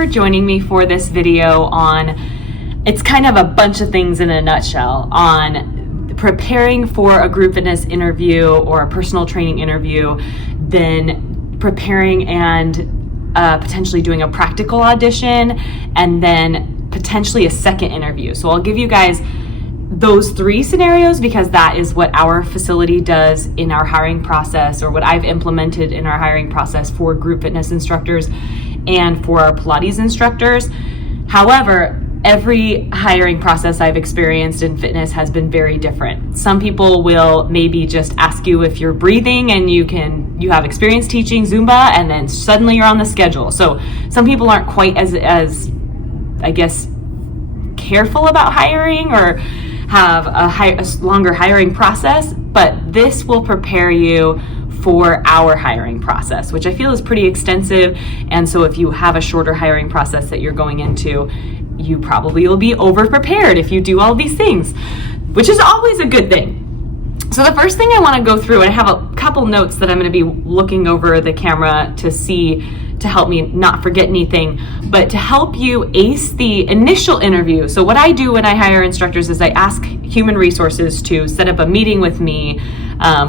for joining me for this video on, it's kind of a bunch of things in a nutshell on preparing for a group fitness interview or a personal training interview, then preparing and potentially doing a practical audition, and then potentially a second interview. So I'll give you guys those three scenarios because that is what our facility does in our hiring process, or what I've implemented in our hiring process for group fitness instructors and for our Pilates instructors. However, every hiring process I've experienced in fitness has been very different. Some people will maybe just ask you if you're breathing and you have experience teaching Zumba, and then suddenly you're on the schedule. So some people aren't quite as I guess careful about hiring or have a longer hiring process, but this will prepare you for our hiring process, which I feel is pretty extensive. And so if you have a shorter hiring process that you're going into, you probably will be over prepared if you do all these things, which is always a good thing. So the first thing I want to go through, and I have a couple notes that I'm going to be looking over the camera to see, to help me not forget anything, but to help you ace the initial interview. So what I do when I hire instructors is I ask human resources to set up a meeting with me,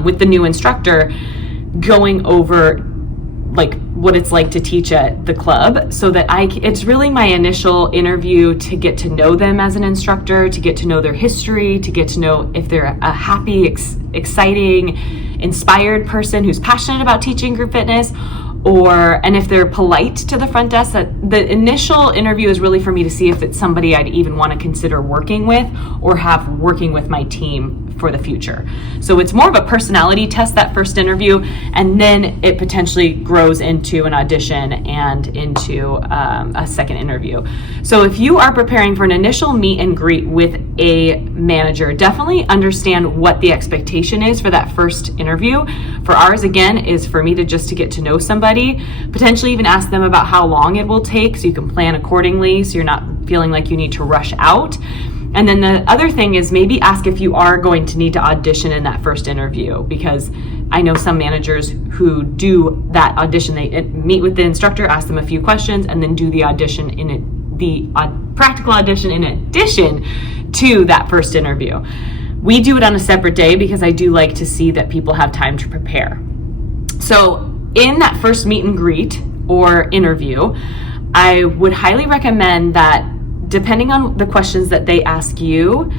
with the new instructor, going over like what it's like to teach at the club, so that it's really my initial interview to get to know them as an instructor, to get to know their history, to get to know if they're a happy, exciting, inspired person who's passionate about teaching group fitness, and if they're polite to the front desk. That the initial interview is really for me to see if it's somebody I'd even want to consider working with or have working with my team for the future. So it's more of a personality test, that first interview, and then it potentially grows into an audition and into a second interview. So if you are preparing for an initial meet and greet with a manager, definitely understand what the expectation is for that first interview. For ours, again, is for me to get to know somebody, potentially even ask them about how long it will take so you can plan accordingly, so you're not feeling like you need to rush out. And then the other thing is maybe ask if you are going to need to audition in that first interview, because I know some managers who do that audition. They meet with the instructor, ask them a few questions, and then do the audition practical audition in addition to that first interview. We do it on a separate day because I do like to see that people have time to prepare. So in that first meet and greet or interview, I would highly recommend that, depending on the questions that they ask you,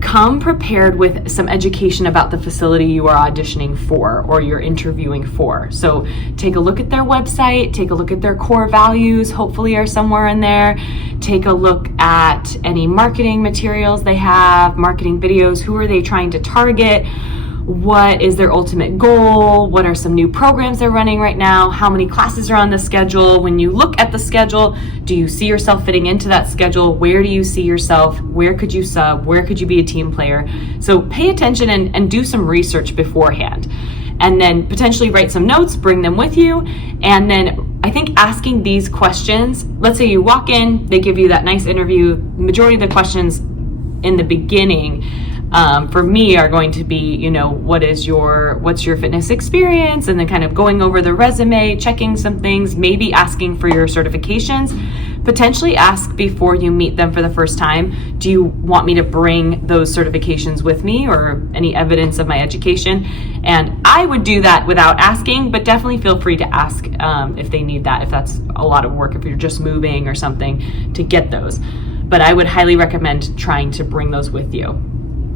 come prepared with some education about the facility you are auditioning for or you're interviewing for. So take a look at their website, take a look at their core values, hopefully are somewhere in there. Take a look at any marketing materials they have, marketing videos, who are they trying to target? What is their ultimate goal? What are some new programs they're running right now? How many classes are on the schedule? When you look at the schedule, do you see yourself fitting into that schedule? Where do you see yourself? Where could you sub? Where could you be a team player? So pay attention and do some research beforehand. And then potentially write some notes, bring them with you. And then I think asking these questions, let's say you walk in, they give you that nice interview. Majority of the questions in the beginning for me are going to be, what's your fitness experience, and then kind of going over the resume, checking some things, maybe asking for your certifications. Potentially ask before you meet them for the first time, do you want me to bring those certifications with me or any evidence of my education? And I would do that without asking, but definitely feel free to ask if they need that, if that's a lot of work, if you're just moving or something, to get those. But I would highly recommend trying to bring those with you.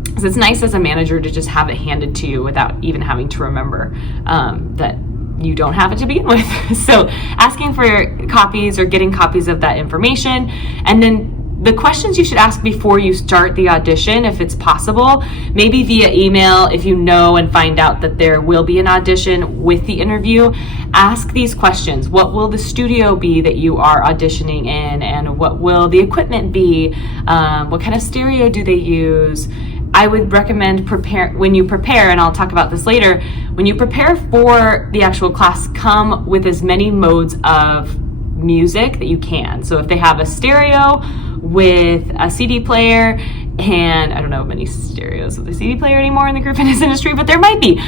Because it's nice as a manager to just have it handed to you without even having to remember that you don't have it to begin with. So asking for copies or getting copies of that information. And then the questions you should ask before you start the audition, if it's possible, maybe via email, if you know and find out that there will be an audition with the interview, ask these questions. What will the studio be that you are auditioning in? And what will the equipment be? What kind of stereo do they use? I would recommend when you prepare, and I'll talk about this later, when you prepare for the actual class, come with as many modes of music that you can. So if they have a stereo with a CD player, and I don't know many stereos with a CD player anymore in the group fitness industry, but there might be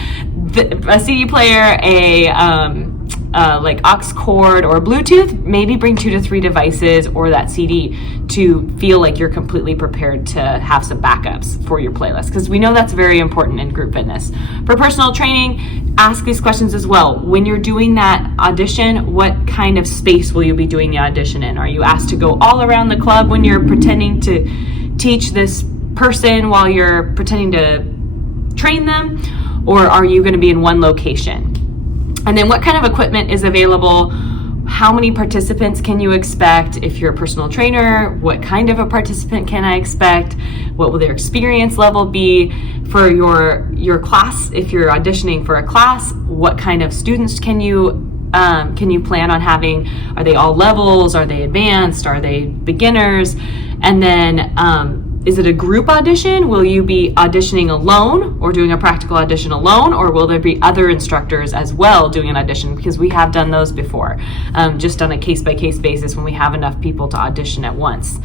a CD player, like aux cord or Bluetooth, maybe bring 2 to 3 devices or that CD to feel like you're completely prepared to have some backups for your playlist, because we know that's very important in group fitness. For personal training, ask these questions as well. When you're doing that audition, what kind of space will you be doing the audition in? Are you asked to go all around the club when you're pretending to teach this person while you're pretending to train them? Or are you going to be in one location? And then what kind of equipment is available? How many participants can you expect? If you're a personal trainer, what kind of a participant can I expect? What will their experience level be? For your class, if you're auditioning for a class, what kind of students can you plan on having? Are they all levels? Are they advanced? Are they beginners? And then is it a group audition? Will you be auditioning alone or doing a practical audition alone? Or will there be other instructors as well doing an audition? Because we have done those before, just on a case-by-case basis when we have enough people to audition at once.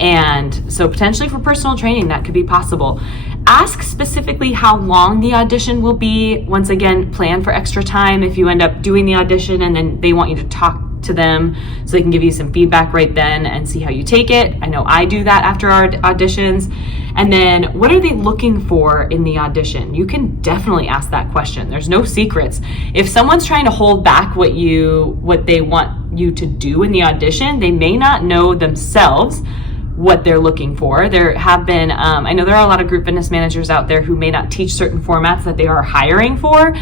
And so potentially for personal training, that could be possible. Ask specifically how long the audition will be. Once again, plan for extra time if you end up doing the audition and then they want you to talk to them so they can give you some feedback right then and see how you take it. I know I do that after our auditions. And then what are they looking for in the audition? You can definitely ask that question. There's no secrets. If someone's trying to hold back what they want you to do in the audition, they may not know themselves what they're looking for. There have been, I know there are a lot of group fitness managers out there who may not teach certain formats that they are hiring for,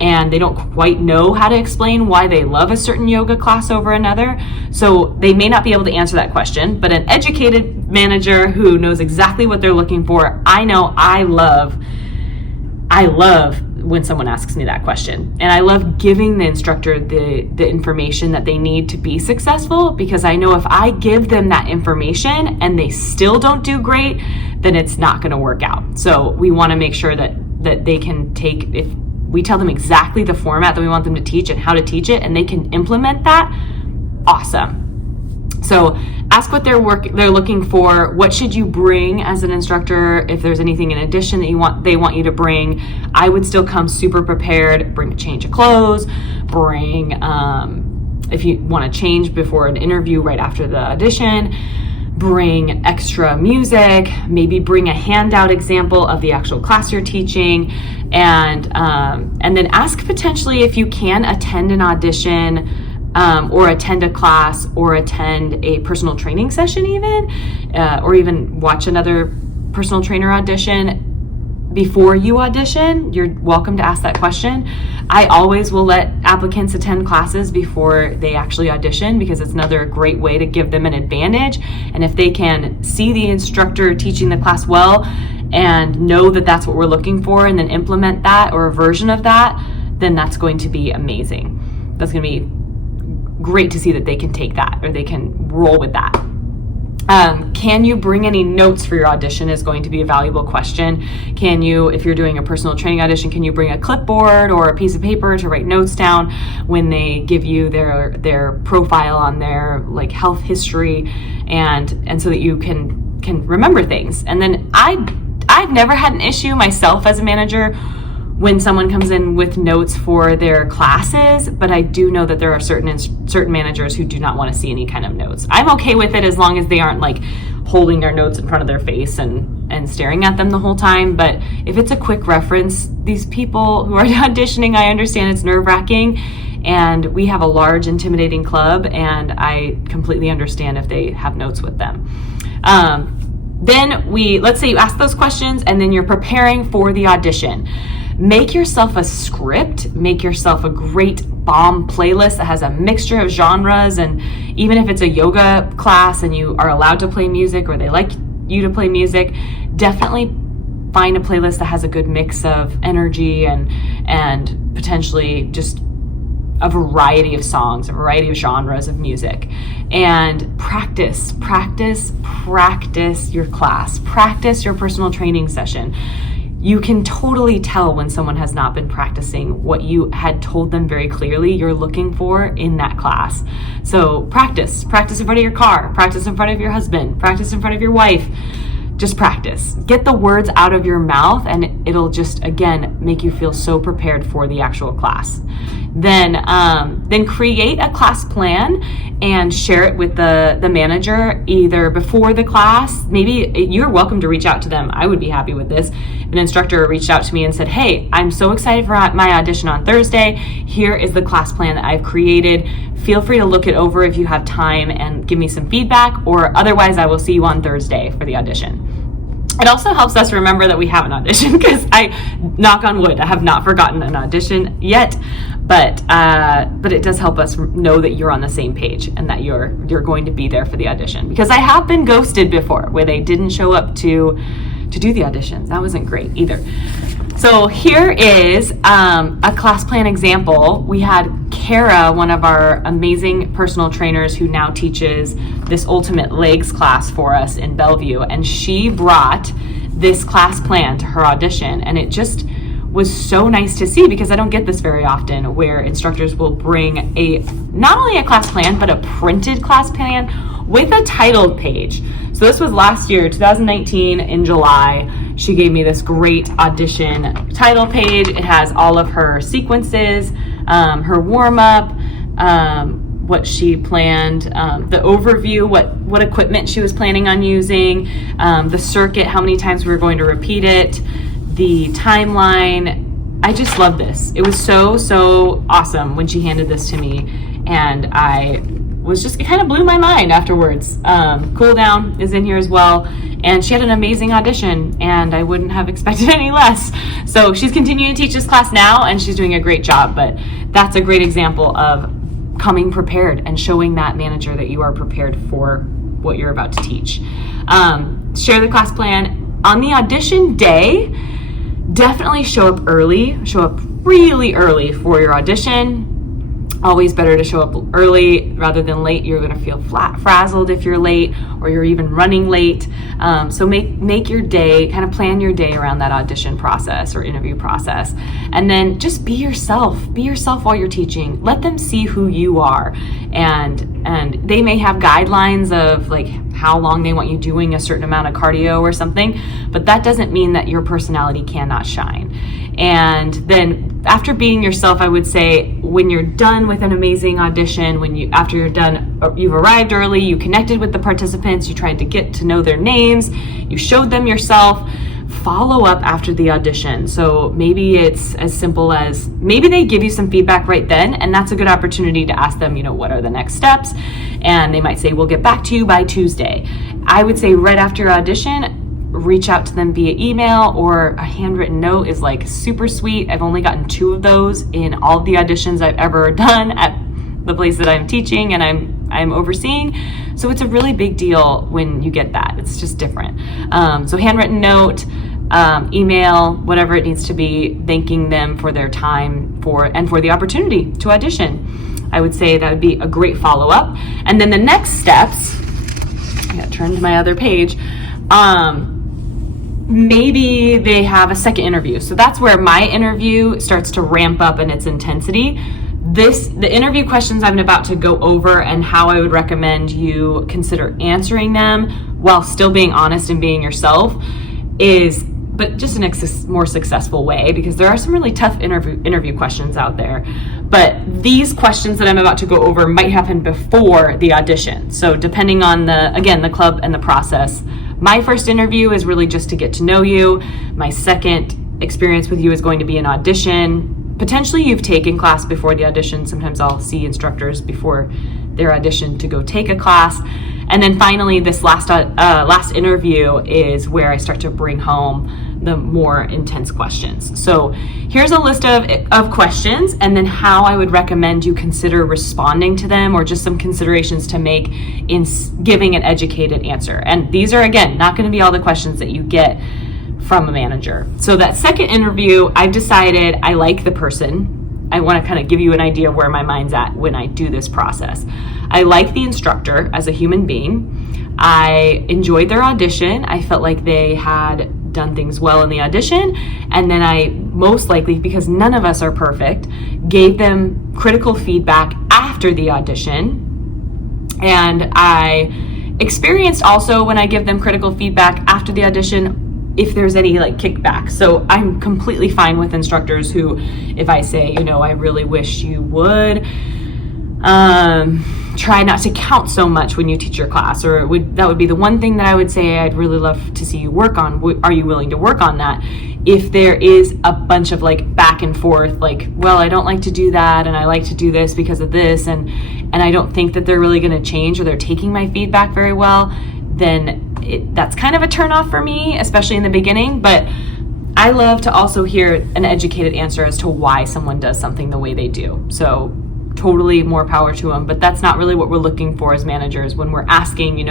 and they don't quite know how to explain why they love a certain yoga class over another. So they may not be able to answer that question, but an educated manager who knows exactly what they're looking for, I know I love when someone asks me that question. And I love giving the instructor the information that they need to be successful, because I know if I give them that information and they still don't do great, then it's not gonna work out. So we wanna make sure that they can take, if we tell them exactly the format that we want them to teach and how to teach it, and they can implement that, awesome. So ask what they're looking for. What should you bring as an instructor? If there's anything in addition that they want you to bring, I would still come super prepared. Bring a change of clothes. Bring, if you want to change before an interview right after the audition, bring extra music. Maybe bring a handout example of the actual class you're teaching, and then ask potentially if you can attend an audition. Or attend a class, or attend a personal training session even, or even watch another personal trainer audition before you audition. You're welcome to ask that question. I always will let applicants attend classes before they actually audition, because it's another great way to give them an advantage. And if they can see the instructor teaching the class well and know that that's what we're looking for, and then implement that or a version of that, then that's going to be amazing. That's going to be great to see that they can take that, or they can roll with that. Can you bring any notes for your audition is going to be a valuable question. Can you, if you're doing a personal training audition, can you bring a clipboard or a piece of paper to write notes down when they give you their profile on their like health history, and so that you can remember things. And then I've never had an issue myself as a manager when someone comes in with notes for their classes, but I do know that there are certain managers who do not want to see any kind of notes. I'm okay with it as long as they aren't like holding their notes in front of their face and staring at them the whole time. But if it's a quick reference, these people who are auditioning, I understand it's nerve-wracking, and we have a large, intimidating club, and I completely understand if they have notes with them. Then let's say you ask those questions, and then you're preparing for the audition. Make yourself a script, make yourself a great bomb playlist that has a mixture of genres, and even if it's a yoga class and you are allowed to play music, or they like you to play music, definitely find a playlist that has a good mix of energy and potentially just a variety of songs, a variety of genres of music. And practice your class, practice your personal training session. You can totally tell when someone has not been practicing what you had told them very clearly you're looking for in that class. So practice in front of your car, practice in front of your husband, practice in front of your wife. Just practice. Get the words out of your mouth, and it'll just, again, make you feel so prepared for the actual class. then create a class plan and share it with the manager either before the class. Maybe you're welcome to reach out to them. I would be happy with this. An instructor reached out to me and said, hey, I'm so excited for my audition on Thursday. Here is the class plan that I've created. Feel free to look it over if you have time and give me some feedback, or otherwise I will see you on Thursday for the audition. It also helps us remember that we have an audition, because I, knock on wood, I have not forgotten an audition yet, but it does help us know that you're on the same page and that you're going to be there for the audition. Because I have been ghosted before where they didn't show up to do the audition. That wasn't great either. So here is a class plan example. We had Kara, one of our amazing personal trainers who now teaches this Ultimate Legs class for us in Bellevue, and she brought this class plan to her audition, and it just was so nice to see, because I don't get this very often, where instructors will bring not only a class plan, but a printed class plan with a titled page. So this was last year, 2019, in July. She gave me this great audition title page. It has all of her sequences, her warm-up, what she planned, the overview, what equipment she was planning on using, the circuit, how many times we were going to repeat it, the timeline. I just love this. It was so awesome when she handed this to me, and it kind of blew my mind afterwards. Cool Down is in here as well, and she had an amazing audition, and I wouldn't have expected any less. So she's continuing to teach this class now, and she's doing a great job, but that's a great example of coming prepared and showing that manager that you are prepared for what you're about to teach. Share the class plan. On the audition day, definitely show up early. Show up really early for your audition. Always better to show up early rather than late. You're going to feel frazzled if you're late, or you're even running late. So make your day, kind of plan your day around that audition process or interview process. And then just be yourself. Be yourself while you're teaching. Let them see who you are. And they may have guidelines of like how long they want you doing a certain amount of cardio or something, but that doesn't mean that your personality cannot shine. And then after being yourself, I would say when you're done with an amazing audition, after you're done, you've arrived early, you connected with the participants, you tried to get to know their names, you showed them yourself, follow up after the audition. So maybe it's as simple as, maybe they give you some feedback right then, and that's a good opportunity to ask them, what are the next steps? And they might say, we'll get back to you by Tuesday. I would say right after your audition, reach out to them via email, or a handwritten note is like super sweet. I've only gotten 2 of those in all of the auditions I've ever done at the place that I'm teaching and I'm overseeing. So it's a really big deal when you get that. It's just different. So handwritten note, email, whatever it needs to be, thanking them for their time and for the opportunity to audition. I would say that would be a great follow-up. And then the next steps, I gotta turn to my other page, maybe they have a second interview. So that's where my interview starts to ramp up in its intensity. The interview questions I'm about to go over and how I would recommend you consider answering them while still being honest and being yourself but just in a more successful way, because there are some really tough interview questions out there. But these questions that I'm about to go over might happen before the audition. So depending on the club and the process, my first interview is really just to get to know you. My second experience with you is going to be an audition. Potentially you've taken class before the audition. Sometimes I'll see instructors before their audition to go take a class. And then finally, this last interview is where I start to bring home the more intense questions. So here's a list of questions, and then how I would recommend you consider responding to them, or just some considerations to make in giving an educated answer. And these are, again, not going to be all the questions that you get from a manager. So that second interview, I've decided I like the person. I want to kind of give you an idea of where my mind's at when I do this process. I like the instructor as a human being. I enjoyed their audition. I felt like they had done things well in the audition. And then I most likely, because none of us are perfect, gave them critical feedback after the audition. And I experienced also, when I give them critical feedback after the audition, if there's any like kickback. So I'm completely fine with instructors who, if I say, I really wish you would try not to count so much when you teach your class, or that would be the one thing that I would say I'd really love to see you work on. Are you willing to work on that? If there is a bunch of like back and forth, like, well, I don't like to do that, and I like to do this because of this, and I don't think that they're really going to change, or they're taking my feedback very well, then that's kind of a turnoff for me, especially in the beginning. But I love to also hear an educated answer as to why someone does something the way they do. So totally more power to them, but that's not really what we're looking for as managers. When we're asking,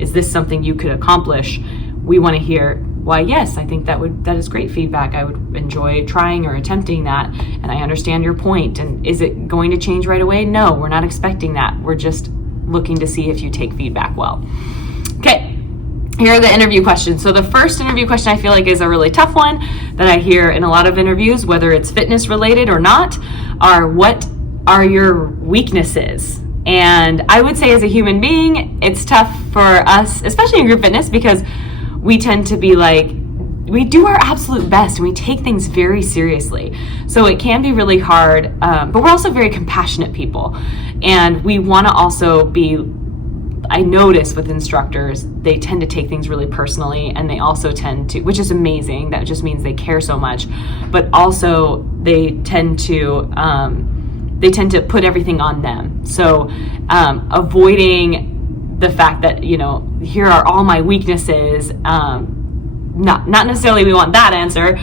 is this something you could accomplish? We want to hear, why, yes, I think that is great feedback. I would enjoy trying or attempting that, and I understand your point. And is it going to change right away? No, we're not expecting that. We're just looking to see if you take feedback well. Okay, here are the interview questions. So the first interview question I feel like is a really tough one that I hear in a lot of interviews, whether it's fitness related or not, are what are your weaknesses? And I would say as a human being, it's tough for us, especially in group fitness, because we tend to be like, we do our absolute best and we take things very seriously. So it can be really hard, but we're also very compassionate people. And we want to also be, I notice with instructors, they tend to take things really personally, and they also tend to, which is amazing, that just means they care so much, but also they tend to put everything on them. So avoiding the fact that, here are all my weaknesses, not necessarily we want that answer,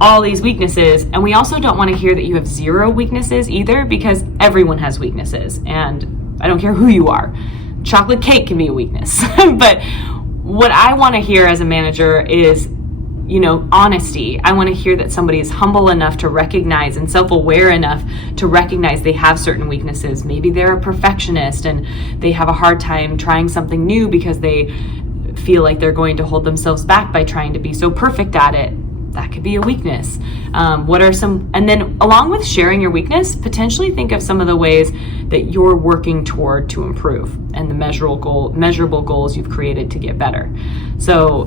all these weaknesses. And we also don't want to hear that you have zero weaknesses either, because everyone has weaknesses, and I don't care who you are. Chocolate cake can be a weakness. But what I want to hear as a manager is, honesty. I want to hear that somebody is humble enough to recognize and self-aware enough to recognize they have certain weaknesses. Maybe they're a perfectionist and they have a hard time trying something new because they feel like they're going to hold themselves back by trying to be so perfect at it. That could be a weakness. And then along with sharing your weakness, potentially think of some of the ways that you're working toward to improve, and the measurable goals you've created to get better. So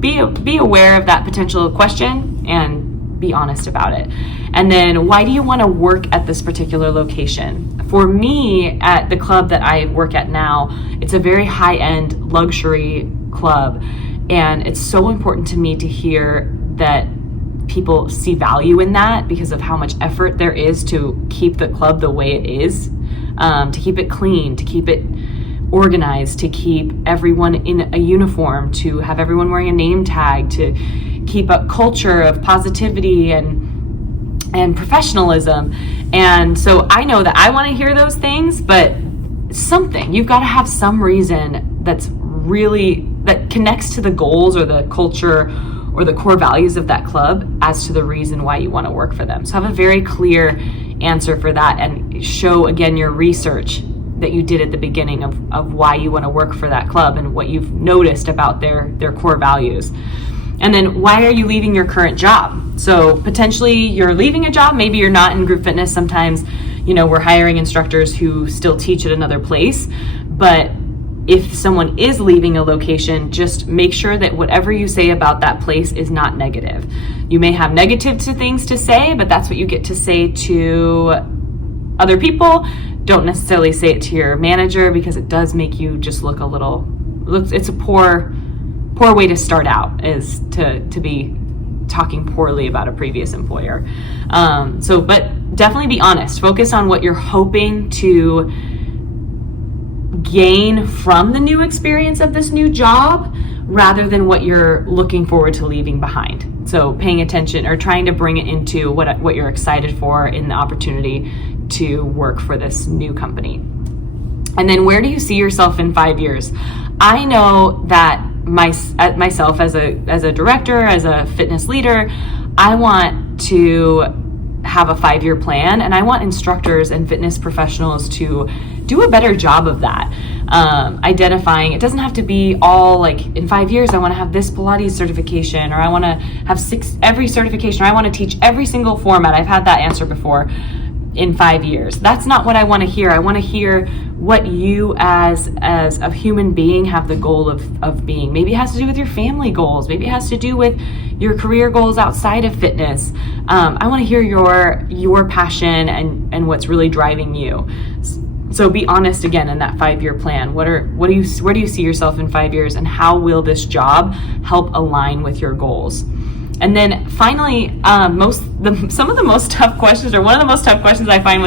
be aware of that potential question and be honest about it. And then, why do you want to work at this particular location? For me, at the club that I work at now, it's a very high-end luxury club, and it's so important to me to hear that people see value in that because of how much effort there is to keep the club the way it is, to keep it clean, to keep it organized, to keep everyone in a uniform, to have everyone wearing a name tag, to keep a culture of positivity and professionalism. And so I know that I want to hear those things, but you've got to have some reason that connects to the goals or the culture or the core values of that club as to the reason why you want to work for them. So have a very clear answer for that, and show again your research that you did at the beginning of why you want to work for that club and what you've noticed about their core values. And then, why are you leaving your current job? So potentially you're leaving a job, maybe you're not in group fitness. Sometimes, we're hiring instructors who still teach at another place, but if someone is leaving a location, just make sure that whatever you say about that place is not negative. You may have negative things to say, but that's what you get to say to other people. Don't necessarily say it to your manager, because it does make you just look it's a poor way to start out, is to be talking poorly about a previous employer. But definitely be honest. Focus on what you're hoping to gain from the new experience of this new job, rather than what you're looking forward to leaving behind. So paying attention, or trying to bring it into what you're excited for in the opportunity to work for this new company. And then, where do you see yourself in 5 years? I know that myself as a director, as a fitness leader, I want to have a 5-year plan, and I want instructors and fitness professionals to do a better job of that. Identifying, it doesn't have to be all like, in 5 years I want to have this Pilates certification, or I want to have every certification, or I want to teach every single format. I've had that answer before. In 5 years, that's not what I want to hear. I want to hear, what you as a human being have the goal of being. Maybe it has to do with your family goals. Maybe it has to do with your career goals outside of fitness. I want to hear your passion and what's really driving you. So be honest again in that 5-year plan. where do you see yourself in 5 years, and how will this job help align with your goals? And then finally, some of the most tough questions, or one of the most tough questions I find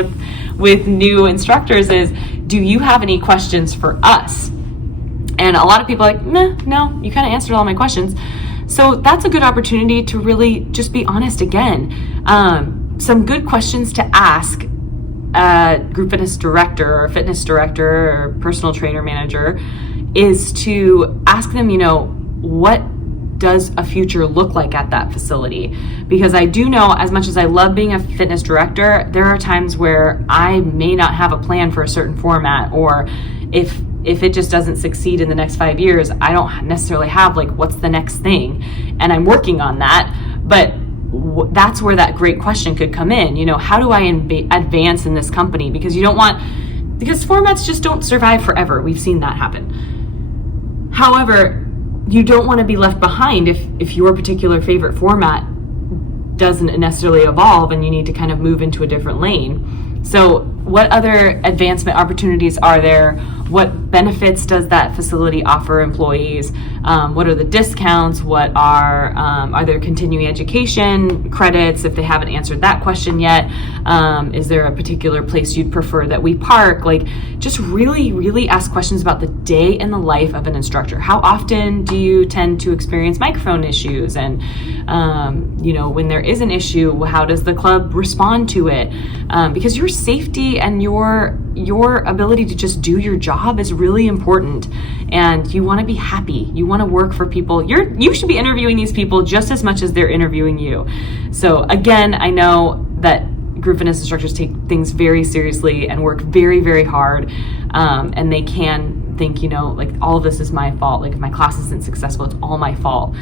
with new instructors is, do you have any questions for us? And a lot of people are like, no, you kind of answered all my questions. So that's a good opportunity to really just be honest again. Some good questions to ask a group fitness director or personal trainer manager is to ask them, what does a future look like at that facility? Because I do know, as much as I love being a fitness director, there are times where I may not have a plan for a certain format, or if it just doesn't succeed in the next 5 years, I don't necessarily have what's the next thing, and I'm working on that. But that's where that great question could come in. How do I advance in this company? Because because formats just don't survive forever. We've seen that happen. However, you don't want to be left behind if your particular favorite format doesn't necessarily evolve and you need to kind of move into a different lane. So what other advancement opportunities are there? What benefits does that facility offer employees? What are the discounts? What are there continuing education credits if they haven't answered that question yet? Is there a particular place you'd prefer that we park? Just really, really ask questions about the day in the life of an instructor. How often do you tend to experience microphone issues? And, when there is an issue, how does the club respond to it? Because your safety and your ability to just do your job is really important, and you want to be happy. You want to work for people. You should be interviewing these people just as much as they're interviewing you. So again, I know that group fitness instructors take things very seriously and work very, very hard, and they can think, all of this is my fault. If my class isn't successful, it's all my fault.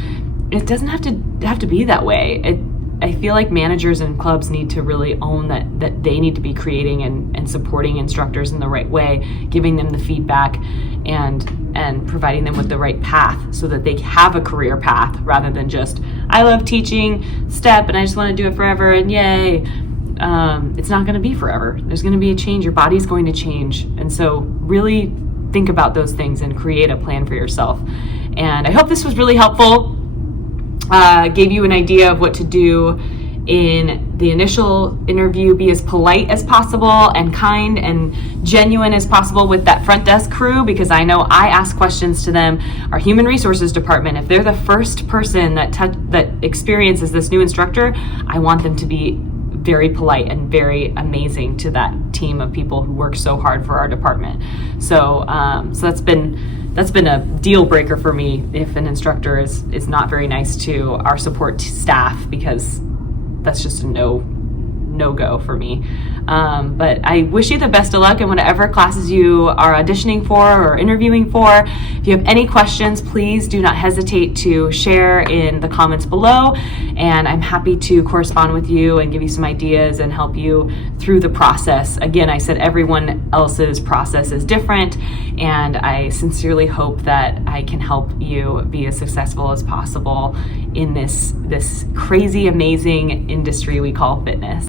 It doesn't have to be that way. I feel like managers and clubs need to really own that they need to be creating and supporting instructors in the right way, giving them the feedback and providing them with the right path so that they have a career path, rather than just, I love teaching, step, and I just want to do it forever, and yay. It's not going to be forever. There's going to be a change. Your body's going to change. And so really think about those things and create a plan for yourself. And I hope this was really helpful. Gave you an idea of what to do in the initial interview. Be as polite as possible and kind and genuine as possible with that front desk crew, because I know I ask questions to them. Our human resources department, if they're the first person that experiences this new instructor, I want them to be very polite and very amazing to that team of people who work so hard for our department. So that's been a deal breaker for me if an instructor is not very nice to our support staff, because that's just a no-go for me. But I wish you the best of luck in whatever classes you are auditioning for or interviewing for. If you have any questions, please do not hesitate to share in the comments below, and I'm happy to correspond with you and give you some ideas and help you through the process. Again, I said everyone else's process is different, and I sincerely hope that I can help you be as successful as possible in this crazy, amazing industry we call fitness.